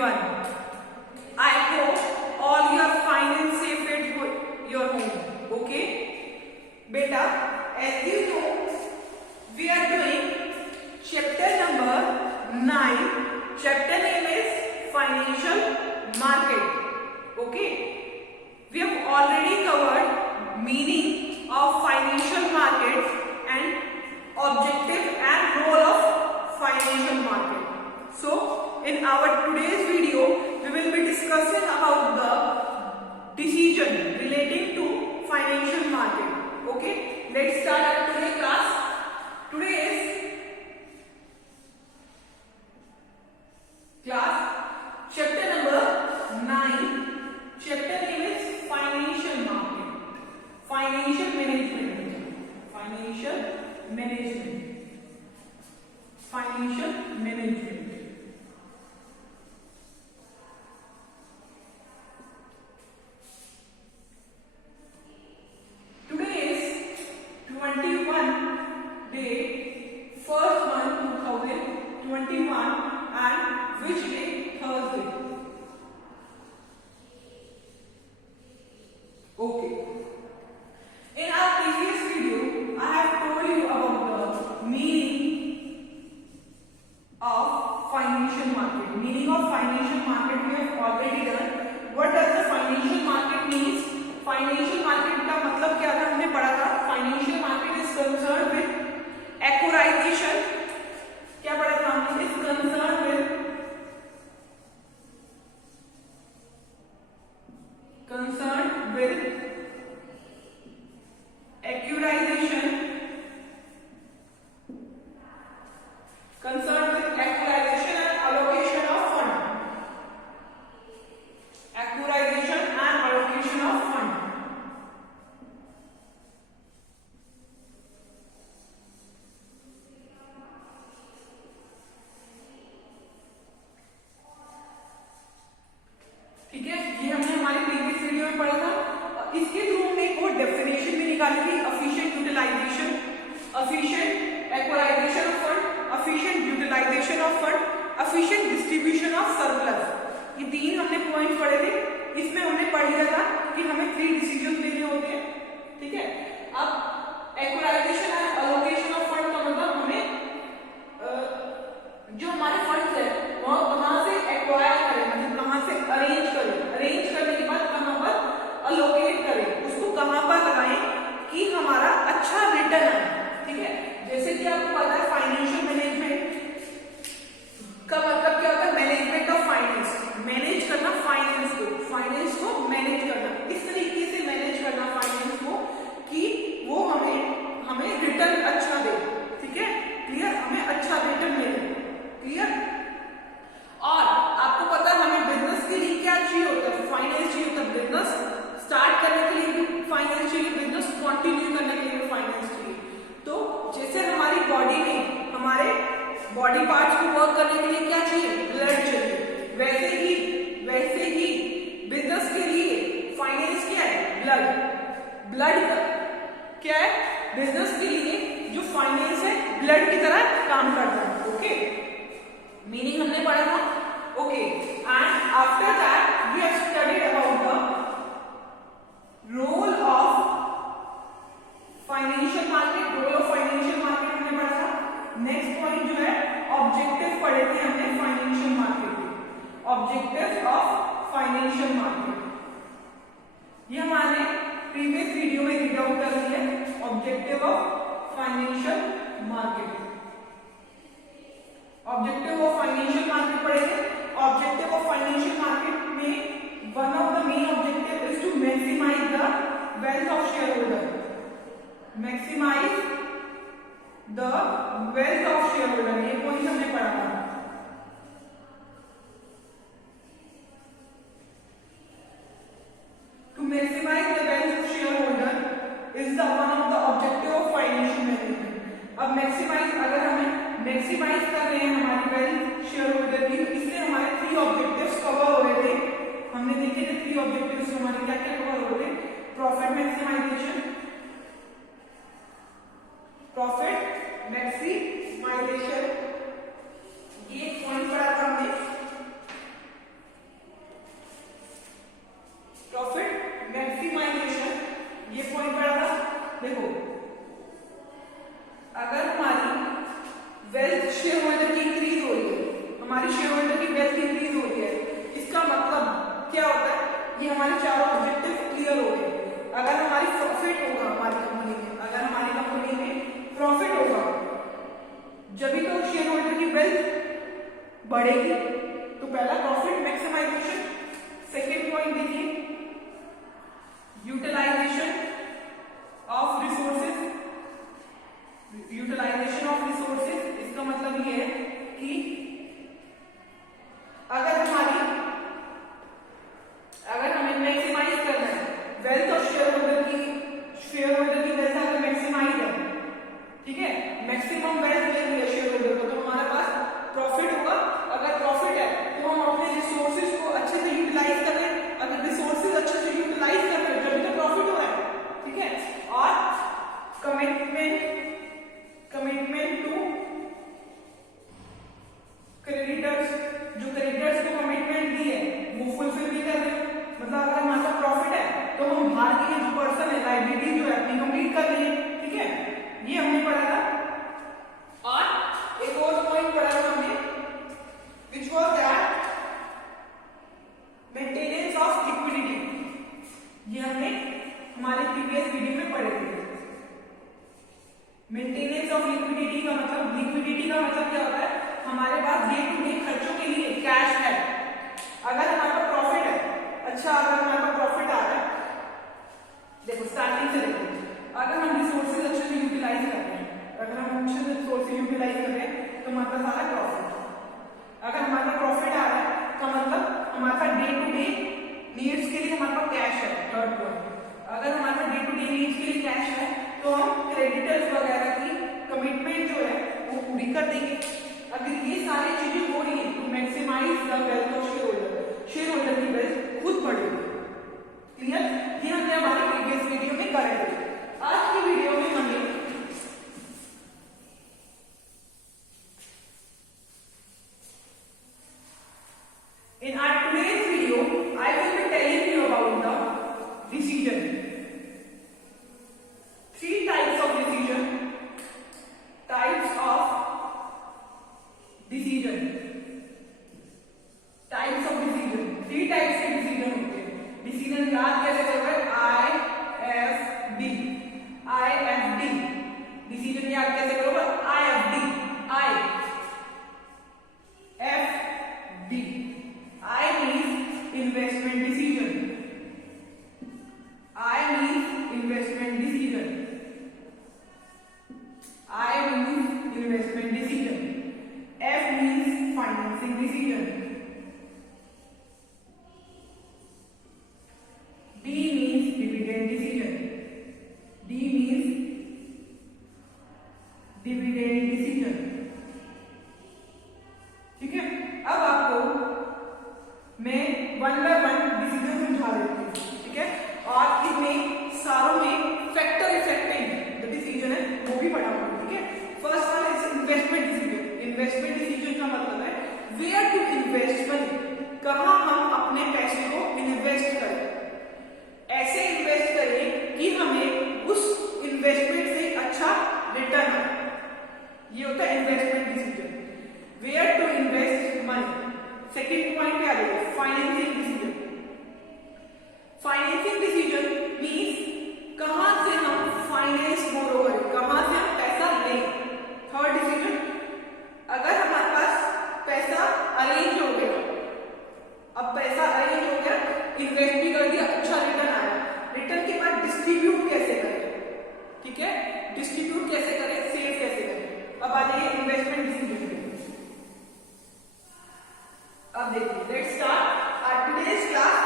everyone. I hope all you are fine and safe at your home. Okay? Beta, as you know, we are doing chapter number 9. Chapter name is Financial Market. Okay? We have already covered meaning of financial markets and objective and role of financial market. So, in our today's video, we will be discussing about the decision relating to financial market. Okay, let's start our today's class. Today's class, chapter number 9. Chapter name is Financial Market. Financial Management. Financial Management. Financial Management. Today is 21 day, first month 2021, and which day? Thursday. Okay. In our previous video, I have told you about the meaning of financial market. Meaning of financial market we have already done. What does the financial market means? Financial market का मतलब क्या था हमने पढ़ा था. Financial market is concerned with acquirization. क्या पढ़ा था हमने? Is concerned with acquirization. Concerned with acquirization and allocation of fund. Acquirization and allocation of fund. ठीक है, ये हमने हमारे प्रीवियस वीडियो में पढ़ा था. इसके थ्रू हमने एक और डेफिनेशन भी निकाली थी. Efficient utilisation, efficient acquisition of fund, efficient utilisation of fund, efficient distribution of surplus. ये तीन हमने पॉइंट पढ़े थे. इसमें हमने पढ़ लिया था कि हमें 3 डिसीजन लेने होते हैं. ठीक है, अब एक्वाइराइजेशन एंड एलोकेशन ऑफ फंड का मतलब हमें जो हमारे फंड्स है वह कहां से एक्वायर करें, मतलब कहां से अरेंज करें. अरेंज करने के बाद कहां पर अलोकेट करें, उसको कहां पर लगाएं कि हमारा अच्छा रिटर्न आए. ठीक है, जैसे कि आपको पता है फाइनेंशियल मैनेजमेंट का मतलब क्या होता है? Management of finance. मैनेज करना फाइनेंस को मैनेज करना, इस तरीके से मैनेज करना फाइनेंस को कि वो हमें रिटर्न अच्छा दे. ठीक है, क्लियर? हमें अच्छा रिटर्न मिले. क्लियर? और आपको पता है हमें बिजनेस के लिए क्या चाहिए होता है? फाइनेंस चाहिए होता है. बिजनेस स्टार्ट करने के लिए भी फाइनेंस चाहिए, बिजनेस कंटिन्यू करने के लिए भी फाइनेंस चाहिए. तो जैसे हमारी बॉडी में हमारे बॉडी पार्ट्स को वर्क करने के लिए क्या चाहिए? ब्लड चाहिए. वैसे ही बिजनेस के लिए फाइनेंस क्या है? ब्लड. ब्लड क्या है? बिजनेस के लिए जो फाइनेंस है ब्लड की तरह काम करता है. ओके, मीनिंग हमने पढ़ा था. Okay, and after that we have studied about the role of financial market. Role of financial market हमने पढ़ा था. नेक्स्ट पॉइंट जो है ऑब्जेक्टिव पढ़े थे हमने फाइनेंशियल मार्केट के. ऑब्जेक्टिव ऑफ फाइनेंशियल मार्केट ये हमारे प्रीवियस वीडियो में रीड आउट कर रही है. Objective of financial market. Objective of financial market पढ़ेंगे. ऑब्जेक्टिव ऑफ फाइनेंशियल मार्केट में one of the main objective is to maximise the wealth of shareholder. Maximise the wealth of shareholder, ये point हमने पढ़ा था. To maximise the wealth of shareholder is the one of the objective of financial management. अब maximise, अगर हमें maximise कर रहे हैं हमारी वेल्थ शेयर होल्डर की, इससे हमारे 3 ऑब्जेक्टिव्स कवर हो रहे थे. हमने देखे थे 3 ऑब्जेक्टिव्स हमारे क्या क्या कवर हो रहे थे. प्रॉफिट मैक्सिमाइजेशन, प्रॉफिट मैक्सिमाइजेशन, ये पॉइंट पढ़ा था हमने. मतलब क्या होता है, हमारे पास डे टू डे खर्चों के लिए कैश है। अगर हमारे पास प्रॉफिट है, अच्छा अगर हमारे पास प्रॉफिट आ रहा है, देखो स्टार्टिंग से देखो, अगर हम रिसोर्सेज अच्छे से यूटिलाइज कर रहे हैं, अगर हम अच्छे से रिसोर्सेज यूटिलाइज कर रहे हैं तो हमारे पास आ रहा है प्रॉफिट। अगर हमारे पास प्रॉफिट आ रहा है तो मतलब हमारे पास डे टू डे नीड्स के लिए हमारे पास कैश है। थर्ड पॉइंट, अगर हमारे पास डे टू डे नीड्स के लिए कैश है तो हम क्रेडिटर्स वगैरह की कमिटमेंट जो है वो पूरी कर देंगे। अगर ये सारी चीजें हो रही है तो maximise the wealth of shareholder, shareholder की वेल्थ खुद बढ़ेगी। क्लियर? ये हमने हमारे प्रीवियस वीडियो में कर रहे थे। आज की वीडियो में हमें in our today's video I will be telling you about the decision. Three types of decision. Types of decision. Types of decision. Three types के decision होते हैं। Decision याद कैसे करोगे? IFD. IFD. Decision याद कैसे करोगे? IFD. IFD. I means investment decision. I means investment decision. I means investment decision. F means financing decision. D means dividend decision. D means dividend decision. ठीक है? अब आपको मैं वन बाय वन डिसीजन समझा देती हूँ। ठीक है? और इसमें सारों में फैक्टर इफेक्टिंग जो डिसीजन है वो भी पढ़ा होगा। ठीक है? First one is investment decision. Investment decision का मतलब है वेयर टू इन्वेस्ट मनी, कहां हम अपने पैसे को इन्वेस्ट करें। ऐसे इन्वेस्ट करें कि हमें उस इन्वेस्टमेंट से अच्छा रिटर्न आए। ये होता है investment decision. Where to invest money. Second point क्या है? Financing decision. Financing decision means कहां से हम फाइनेंस बोरो करें, कहां से हम पैसा लें। थर्ड डिसीजन, अगर हमारे पास पैसा अरेंज हो गया, अब पैसा अरेंज हो गया, इन्वेस्ट भी कर दिया, अच्छा रिटर्न आया, रिटर्न के बाद डिस्ट्रीब्यूट कैसे करें। ठीक है? डिस्ट्रीब्यूट कैसे करें, सेव कैसे करें। अब आ जाइए इन्वेस्टमेंट डिसीजन। अब देखिए, let's start our today's class.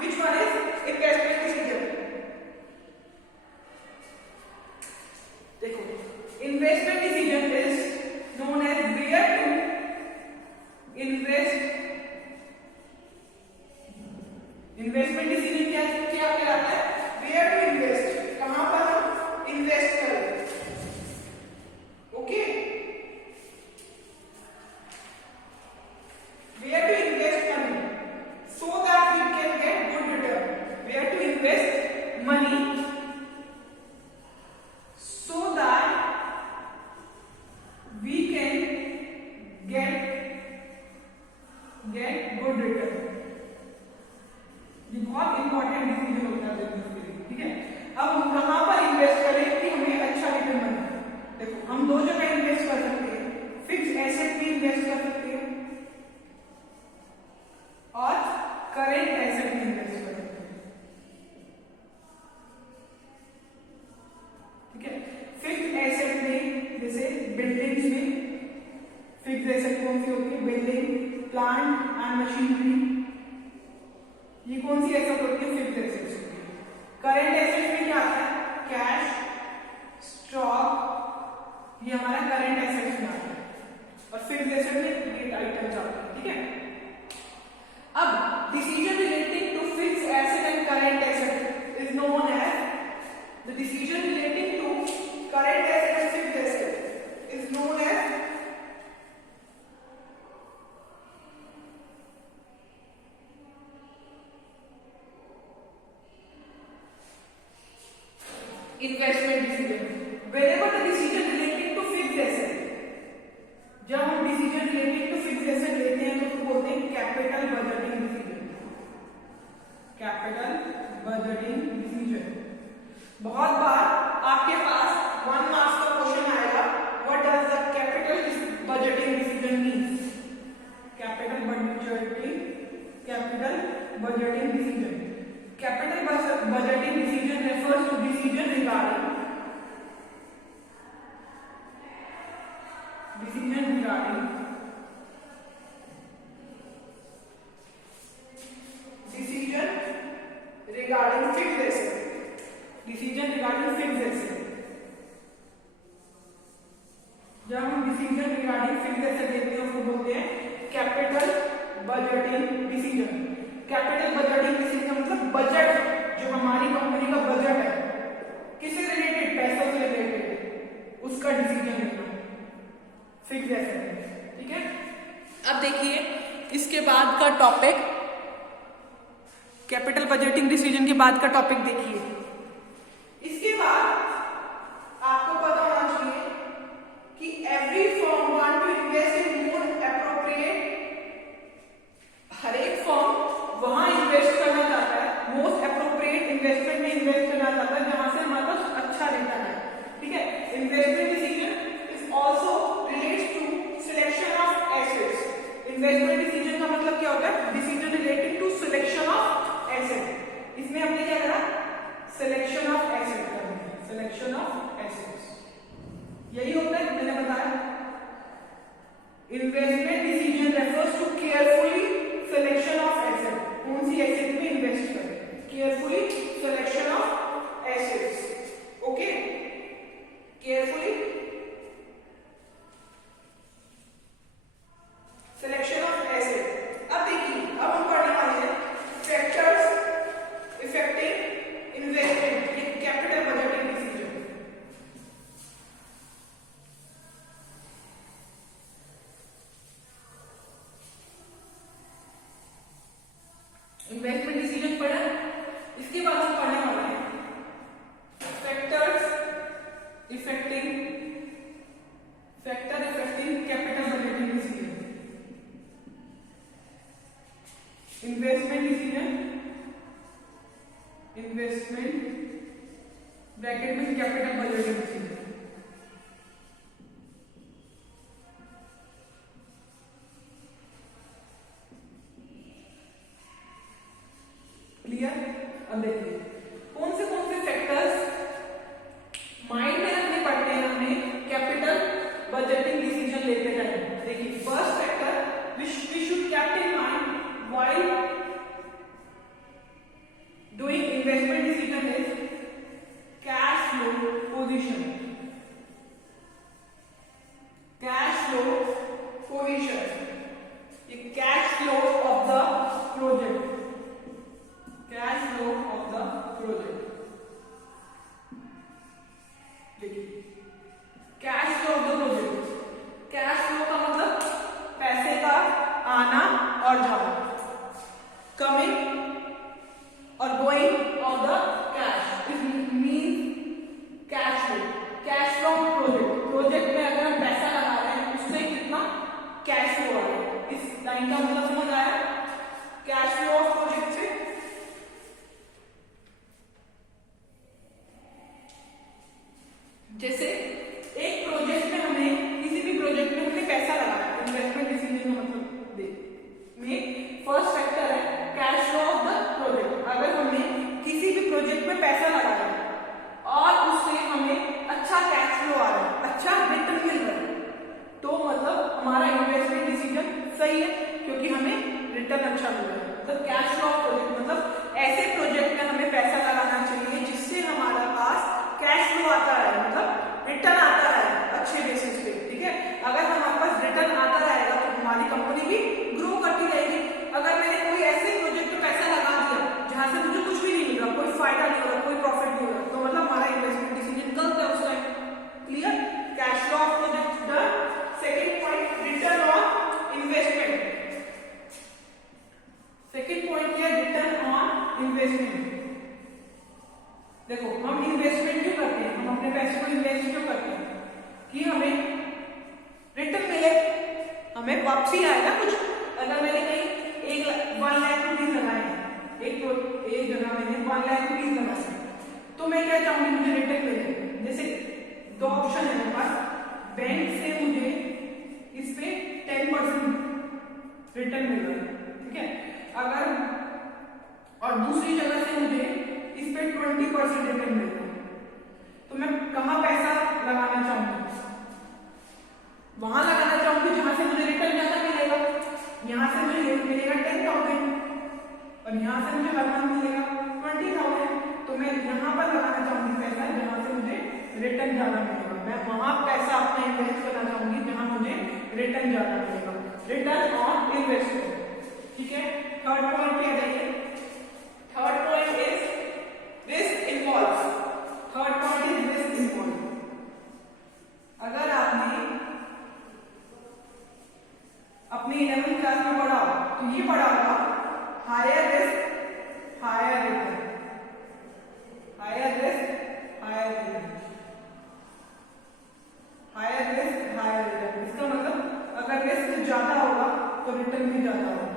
Which one is investment decision. देखो, investment decision is known as where to invest. Investment decision क्या कहलाता है? वेयर टू इन्वेस्ट, कहां पर हम इन्वेस्ट करें। Okay? Where to invest money so that we can get good return. Where to invest money so that we can get good return. ये बहुत important decision होता है बिजनेस के लिए। ठीक है? अब हम कहां पर इन्वेस्ट करें कि हमें अच्छा रिटर्न मिले। देखो, हम दो जगह इन्वेस्ट कर सकते हैं। फिक्स एसेट में इन्वेस्ट कर सकते हैं और करेंट एसेट में इन्वेस्ट कर सकते हैं। ठीक है? फिक्स्ड एसेट में जैसे बिल्डिंग्स में फिक्स्ड एसेट कौन सी होती है? Building, plant and machinery. ये कौन सी एसेट होती है? फिक्स्ड एसेट्स होती है। करेंट एसेट में क्या आता है? कैश, स्टॉक, ये हमारा करेंट एसेट्स में आता है। और फिक्स्ड एसेट में ये आइटम्स आते हैं। ठीक है? अब decision relating to fixed asset and current asset is known as the decision relating to current asset and fixed asset is known as investment decision. Whenever the decision relating to fixed asset, जब हम decision relating to fixed asset लेते हैं तो उसको बोलते हैं capital budgeting decision. Capital budgeting decision. बहुत बार आपके पास 1 मार्क्स का क्वेश्चन आएगा, what does the capital budget capital budgeting decision. Capital budgeting decision refers to decision regarding fixed asset. Decision regarding fixed asset. जब हम डिसीजन रिगार्डिंग फिक्स्ड एसेट लेते हैं उसको बोलते हैं capital budgeting decision. Capital budgeting decision मतलब budget, जो हमारी कंपनी का बजट है किससे रिलेटेड, पैसों से रिलेटेड, उसका डिसीजन लेना फिक्स्ड एसेट. ठीक है. अब देखिए इसके बाद का टॉपिक, कैपिटल बजटिंग डिसीजन के बाद का टॉपिक देखिए. इसके बाद आपको पता होना चाहिए कि every firm want to invest in more appropriate. हर एक फर्म वहां इन्वेस्ट करना चाहता है, मोस्ट एप्रोप्रिएट इन्वेस्टमेंट में इन्वेस्ट करना चाहता है जहां से हमारे पास अच्छा रिटर्न है. ठीक है. Investment decision is also relates to selection of assets. Investment decision का मतलब क्या होता है, decision relating to selection of asset. इसमें हमने क्या करा, सिलेक्शन ऑफ एसेट करना है. सिलेक्शन ऑफ एसेट्स यही होता है, मैंने बताया. Investment decision refers to carefully selection of asset. कौन सी एसेट में इन्वेस्ट करें, carefully selection of assets. Okay. Carefully selection of asset. अब देखिए, अब हम पढ़ने वाले हैं factors affecting investment in capital budgeting decision. Investment decision पढ़ा, इसके बाद हम पढ़ने वाले हैं factor affecting capital budgeting decision. Investment decision, investment bracket में कैपिटल बजटिंग डिसीजन. क्लियर. अब देखिए कौन से फैक्टर्स माइंड में रखने पड़ते हैं हमें कैपिटल बजटिंग डिसीजन लेते हैं. देखिए first factor we should keep in mind while doing investment decision is cash flow position. Cash flow position, ये cash flow of the project. Cash flow of the project. देखिए cash flow of the project. Cash flow का मतलब पैसे का आना और जाना, coming और going of the cash. It mean cash flow. Cash flow of project, project में अगर हम पैसा लगा रहे हैं उससे कितना कैश फ्लो आ रहा है. इस लाइन का मतलब समझ आया. कैश फ्लो ऑफ प्रोजेक्ट से जैसे एक प्रोजेक्ट में हमने, किसी भी प्रोजेक्ट में हमने पैसा लगाया, इन्वेस्टमेंट डिसीजन का मतलब में फर्स्ट फैक्टर है cash flow of the project. अगर हमने किसी भी प्रोजेक्ट में पैसा लगाया और उससे हमें अच्छा कैश फ्लो आ रहा है, अच्छा रिटर्न मिल रहा है, तो मतलब हमारा इन्वेस्टमेंट डिसीजन सही है क्योंकि हमें रिटर्न अच्छा मिल रहा है. तो कैश फ्लो ऑफ प्रोजेक्ट मतलब ऐसे प्रोजेक्ट में हमें पैसा लगाना चाहिए जिससे हमारा पास कैश फ्लो आता है, मतलब रिटर्न आता है अच्छे बेसिस पे. ठीक है. अगर हमारे पास रिटर्न आता रहेगा तो हमारी कंपनी भी ग्रो करती रहेगी. अगर मैंने कोई ऐसे प्रोजेक्ट में पैसा लगा दिया जहां से मुझे कुछ भी नहीं मिल रहा, कोई फायदा नहीं हो रहा, कोई प्रॉफिट नहीं हो रहा, तो मतलब हमारा इन्वेस्टमेंट डिसीजन गलत है उस time. Clear. Cash flow of project done. Second point return on investment. Second point क्या है, रिटर्न ऑन इन्वेस्टमेंट. देखो हम इन्वेस्टमेंट क्यों करते हैं, हम अपने पैसे को इन्वेस्ट क्यों करते हैं कि हमें रिटर्न मिले, हमें वापसी आए ना कुछ. अगर मैंने कहीं 1 लाख रुपीज लगाए, एक जगह मैंने 1 लाख रुपीज लगाए, तो मैं क्या चाहूंगी मुझे रिटर्न मिले. जैसे दो ऑप्शन है मेरे पास, बैंक से मुझे इस पे 10% रिटर्न मिल रहा है. ठीक है. अगर रिटर्न ज्यादा मिलेगा। मैं वहां पैसा अपना इन्वेस्ट करना चाहूंगी जहां मुझे रिटर्न ज्यादा मिलेगा, रिटर्न ऑन इन्वेस्टमेंट। ठीक है, थर्ड पॉइंट क्या है? Third point is risk involve. Third point is risk involve. अगर आपने अपनी 11th क्लास में पढ़ा तो ये पढ़ा होगा higher risk higher return, higher risk higher return, higher risk higher return. इसका मतलब अगर रिस्क ज्यादा होगा तो रिटर्न भी ज्यादा होगा,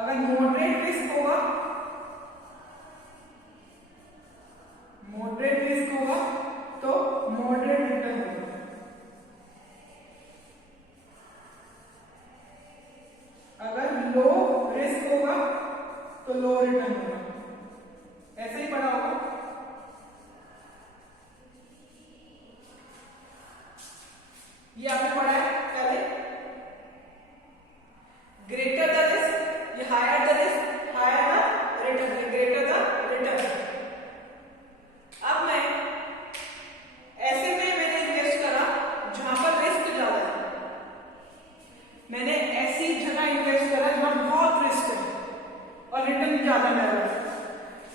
अगर मॉडरेट रिस्क होगा, मॉडरेट रिस्क होगा तो मॉडरेट रिटर्न होगा, अगर लो रिस्क होगा तो लो रिटर्न होगा। ऐसे ही पढ़ा होगा। ये आपने पढ़ा है पहले, ग्रेटर द रिस्क, ये higher the risk higher the return, ये ग्रेटर द रिटर्न। अब मैं ऐसे में मैंने इन्वेस्ट करा जहां पर रिस्क ज्यादा है, मैंने ऐसी जगह इन्वेस्ट करा जहां बहुत रिस्क है और रिटर्न ज्यादा मिल रहा है।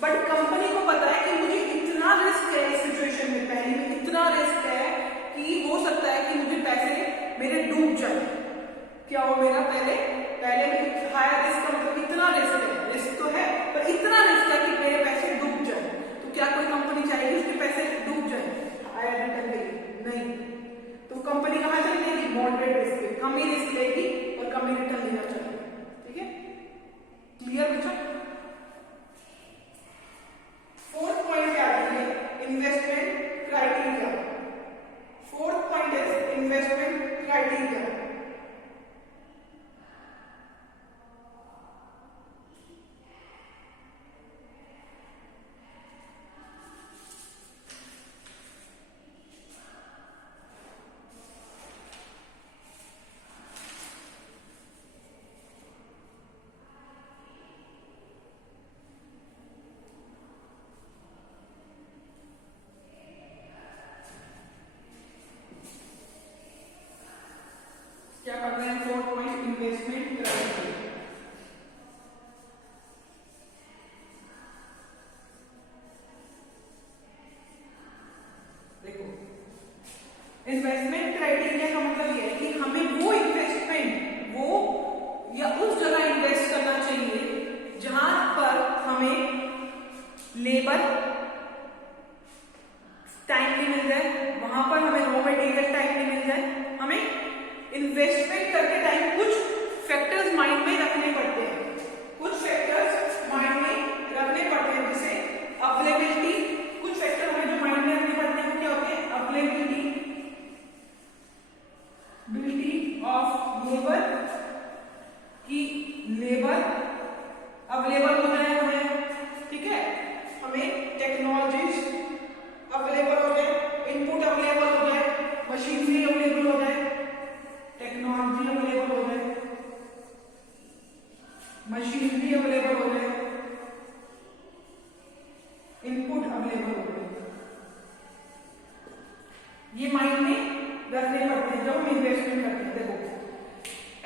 बट कंपनी को पता है कि मुझे इतना रिस्क है इस सिचुएशन में, पहले में इतना रिस्क है कि हो सकता है कि मुझे पैसे मेरे डूब जाए। क्या हो मेरा पहले में हायर रिस्क का मतलब इतना रिस्क है, रिस्क तो है पर इतना रिस्क है कि मेरे पैसे डूब जाए। तो क्या कोई कंपनी चाहेगी उसके पैसे डूब जाए हायर रिटर्न लेगी? नहीं। तो कंपनी कहां चली जाएगी? मॉडरेट रिस्क पे, कम ही रिस्क लेगी और कम ही रिटर्न लेना चाहिए। ठीक है, क्लियर बच्चा? फोर्थ पॉइंट क्या है? Investment criteria. Fourth point is investment criteria. क्या कर रहे हैं? Fourth point investment criteria. देखो, इन्वेस्टमेंट क्राइटेरिया का मतलब ये है कि हमें वो इन्वेस्टमेंट वो या उस जगह इन्वेस्ट करना चाहिए जहां पर हमें लेबर टाइम नहीं मिल जाए, वहां पर हमें रॉ मटेरियल टाइम नहीं मिल जाए। हमें इन्वेस्टमेंट करते टाइम कुछ फैक्टर्स माइंड में रखने पड़ते हैं, कुछ फैक्टर्स माइंड में रखने पड़ते हैं, जैसे अवेलेबिलिटी। कुछ फैक्टर हमें जो माइंड में रखने पड़ते हैं वो क्या होते हैं? अवेलेबिलिटी ऑफ लेबर, की लेबर अवेलेबल हो जाए हमें। ठीक है, हमें टेक्नोलॉजीज अवेलेबल हो जाए, इनपुट अवेलेबल हो जाए, मशीनरी अवेलेबल हो जाए, टेक्नोलॉजी अवेलेबल हो जाए, मशीनरी अवेलेबल हो जाए, इनपुट अवेलेबल हो जाए। ये माइंड में रखने पड़ते हैं जब हम इन्वेस्टमेंट करते हैं। देखो,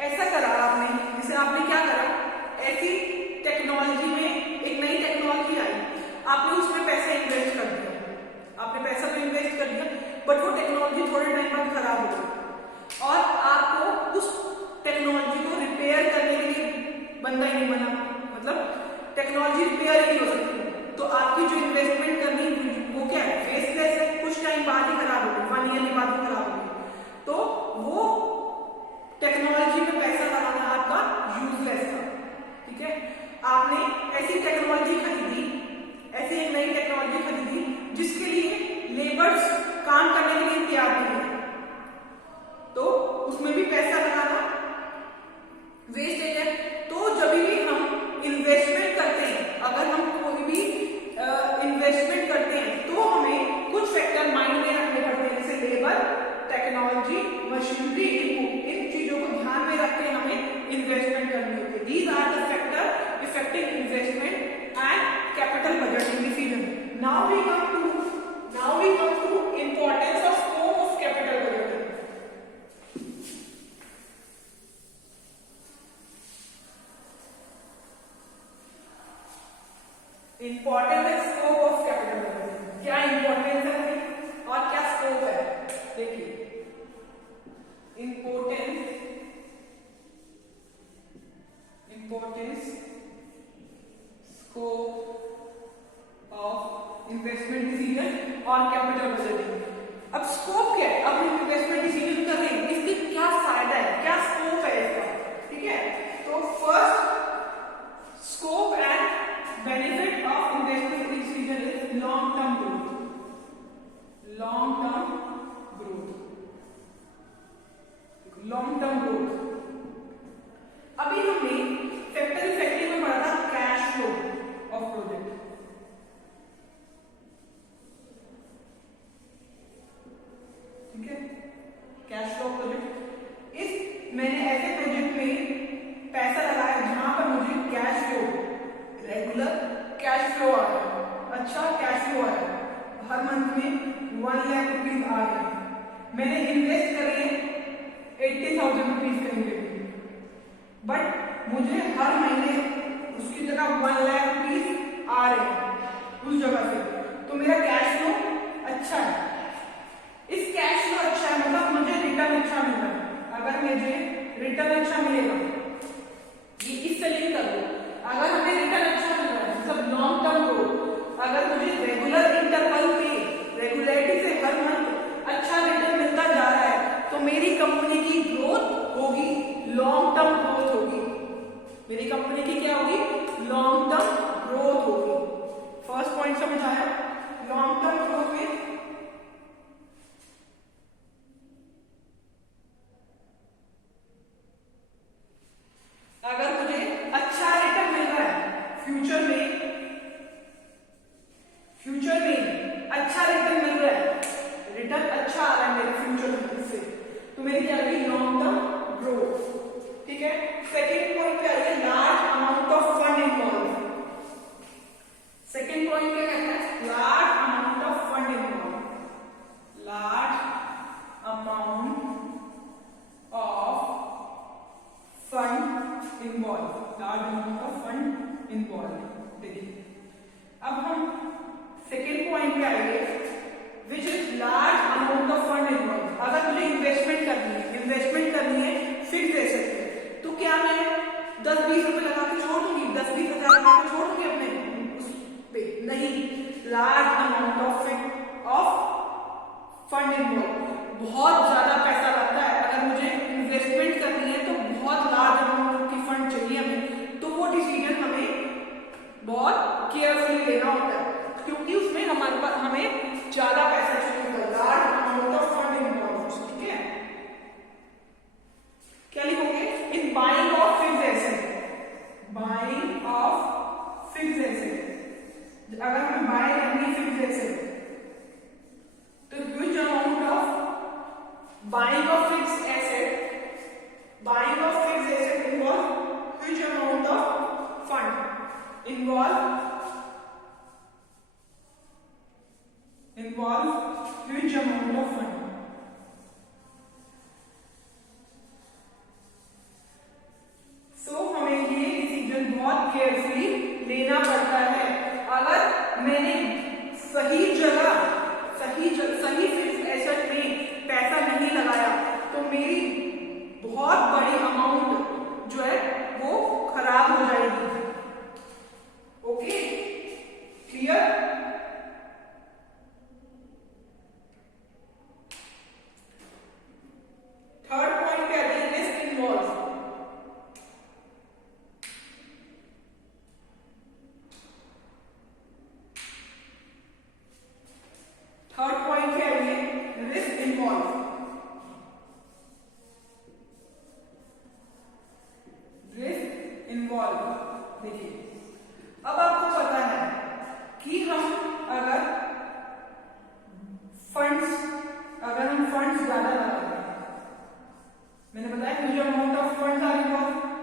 ऐसा करा आपने, जैसे आपने क्या करा, ऐसी टेक्नोलॉजी में एक नई टेक्नोलॉजी आई, आपने उसमें पैसा इन्वेस्ट कर दिया, आपने पैसा तो इन्वेस्ट कर दिया बट वो टेक्नोलॉजी थोड़े टाइम बाद खराब हो गई और आपको उस टेक्नोलॉजी को रिपेयर करने के लिए बंदा ही नहीं बना, मतलब टेक्नोलॉजी रिपेयर ही हो सकती, तो आपकी जो इन्वेस्टमेंट करनी वो क्या है? वेस्टलेस है, कुछ टाइम बाद ही खराब होगी, 1 ईयर के बाद ही खराब होगी। तो वो टेक्नोलॉजी में पैसा लगाना आपका यूजलेस था। ठीक है, आपने ऐसी टेक्नोलॉजी खरीदी, ऐसी एक नई टेक्नोलॉजी खरीदी जिसके लिए लेबर्स काम करने के लिए तैयार नहीं है, तो उसमें भी पैसा लगाना वेस्टेज है। तो जब भी हम इन्वेस्टमेंट करते हैं, अगर हम कोई भी इन्वेस्टमेंट करते हैं तो हमें कुछ फैक्टर माइंड में रखने पड़ते हैं, जैसे लेबर, टेक्नोलॉजी, मशीनरी, इनपुट। इन चीजों को ध्यान में रख के हमें इन्वेस्टमेंट करनी होती है। These are the factor affecting investment and capital budgeting decision. Now we come to importance ठीक है, कैश फ्लो प्रोजेक्ट। इस मैंने ऐसे प्रोजेक्ट में पैसा लगाया जहां पर मुझे cash flow, regular cash flow आ रहा है, अच्छा कैश फ्लो आ रहा है, हर मंथ में 1 लाख रुपीज आ रहे हैं। मैंने इन्वेस्ट करे 80,000 रुपीज करेंगे, बट मुझे हर महीने उसकी जगह 1 लाख रुपीज आ रहे हैं उस जगह से, तो मेरा कैश फ्लो अच्छा है। इस कैश फ्लो अच्छा है मतलब मुझे रिटर्न अच्छा मिल रहा है। अगर मुझे रिटर्न अच्छा मिलेगा, ये इससे लिंक कर दो, अगर हमें रिटर्न अच्छा मिल रहा है मतलब लॉन्ग टर्म ग्रोथ, अगर मुझे रेगुलर इंटरवल पे रेगुलरिटी से हर मंथ अच्छा रिटर्न मिलता जा रहा है, तो मेरी कंपनी की ग्रोथ होगी, लॉन्ग टर्म ग्रोथ होगी। मेरी कंपनी की क्या होगी? लॉन्ग टर्म ग्रोथ होगी। फर्स्ट पॉइंट समझ आया? लॉन्ग टर्म ग्रोथ में अगर मुझे अच्छा रिटर्न मिल रहा है फ्यूचर में अच्छा रिटर्न मिल रहा है, रिटर्न अच्छा आ रहा है मेरे फ्यूचर में से, तो मेरी क्या होगी? Long term growth. ठीक है, सेकेंड पॉइंट पे आइए, large amount of fund involve. Second point क्या कहता है? Large amount of fund involve. Large amount of fund involve, large amount of fund involve. देखिए अब हम सेकेंड पॉइंट पे आएंगे, which is large amount of fund involve. अगर मुझे इन्वेस्टमेंट करनी है फिक्स एसेट पे, तो क्या मैं 10-20 रुपए लगा के छोड़ दूंगी, 10-20 हजार लगा के छोड़ दूंगी अपने उस पे? नहीं, large amount of fund involve, बहुत ज्यादा पैसा लगता है। अगर मुझे इन्वेस्टमेंट करनी है तो बहुत लार्ज अमाउंट की फंड चाहिए हमें, तो वो डिसीजन हमें बहुत केयरफुली लेना होता है, क्योंकि उसमें हमारे पास हमें ज्यादा पैसा चाहिए होता है, large amount of fund involve. ठीक है, क्या लिखोगे? In buying of fixed asset, buying of fixed asset, अगर हमें बाय करनी है फिक्स्ड एसेट, तो huge amount of buying of fixed asset, buying of fixed asset involve huge amount of fund, involve huge amount of fund। सो हमें ये decision बहुत carefully लेना पड़ता है। अगर मैंने सही जगह सही फिक्स्ड एसेट में पैसा नहीं लगाया, तो मेरी बहुत बड़ी अमाउंट जो है वो खराब हो जाएगी। Okay, clear? थर्ड पॉइंट पे आते हैं, रिस्क इन्वॉल्व। थर्ड पॉइंट पे आइए, रिस्क इन्वॉल्व। रिस्क इन्वॉल्व, देखिए अब आपको पता है कि हम अगर हम फंड्स ज्यादा लगाते हैं, मैंने बताया मुझे अमाउंट ऑफ फंड्स आ रही,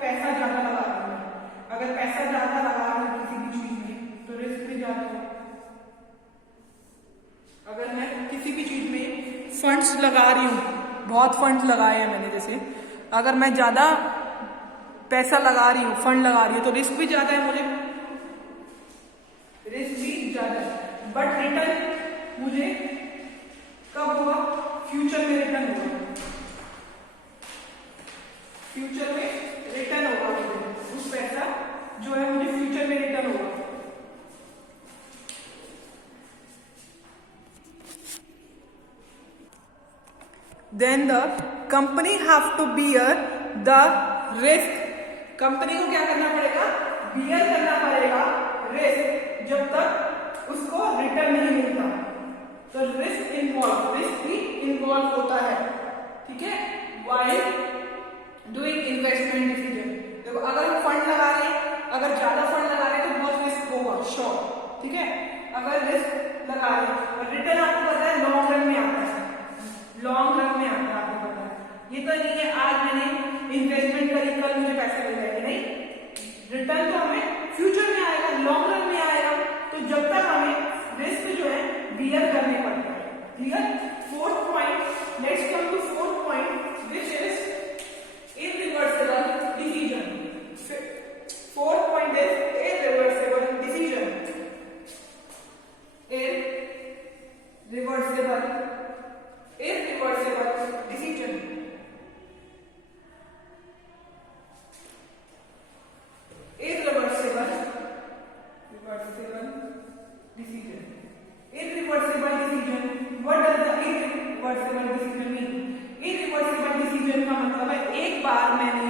पैसा ज्यादा लगा रहे हैं। अगर पैसा ज्यादा लगा रहे हैं किसी भी चीज में, तो रिस्क भी ज्यादा है। अगर मैं किसी भी चीज में फंड्स लगा रही हूँ, बहुत फंड्स लगाए हैं मैंने, जैसे अगर मैं ज्यादा पैसा लगा रही हूँ, फंड लगा रही हूँ, तो रिस्क भी ज्यादा है, मुझे रिस्क भी ज्यादा है, बट रिटर्न मुझे कब होगा? फ्यूचर में रिटर्न होगा, फ्यूचर में रिटर्न होगा मुझे, उस पैसा जो है मुझे फ्यूचर में रिटर्न होगा। Then the company have to bear the risk। Company को क्या करना पड़ेगा? बियर करना पड़ेगा रिस्क, जब तक उसको रिटर्न नहीं मिलता। तो रिस्क भी इन्वॉल्व होता है। ठीक है, व्हाइल डूइंग इन्वेस्टमेंट डिसीजन। देखो अगर हम फंड लगा रहे हैं, अगर ज्यादा फंड लगा रहे हैं तो बहुत रिस्क होगा, श्योर। ठीक है, अगर रिस्क लगा रहे हैं, रिटर्न आपको पता है लॉन्ग रन में आता है, long decision. Irreversible decision. Irreversible decision. What does the irreversible decision mean? Irreversible decision का मतलब है एक बार मैंने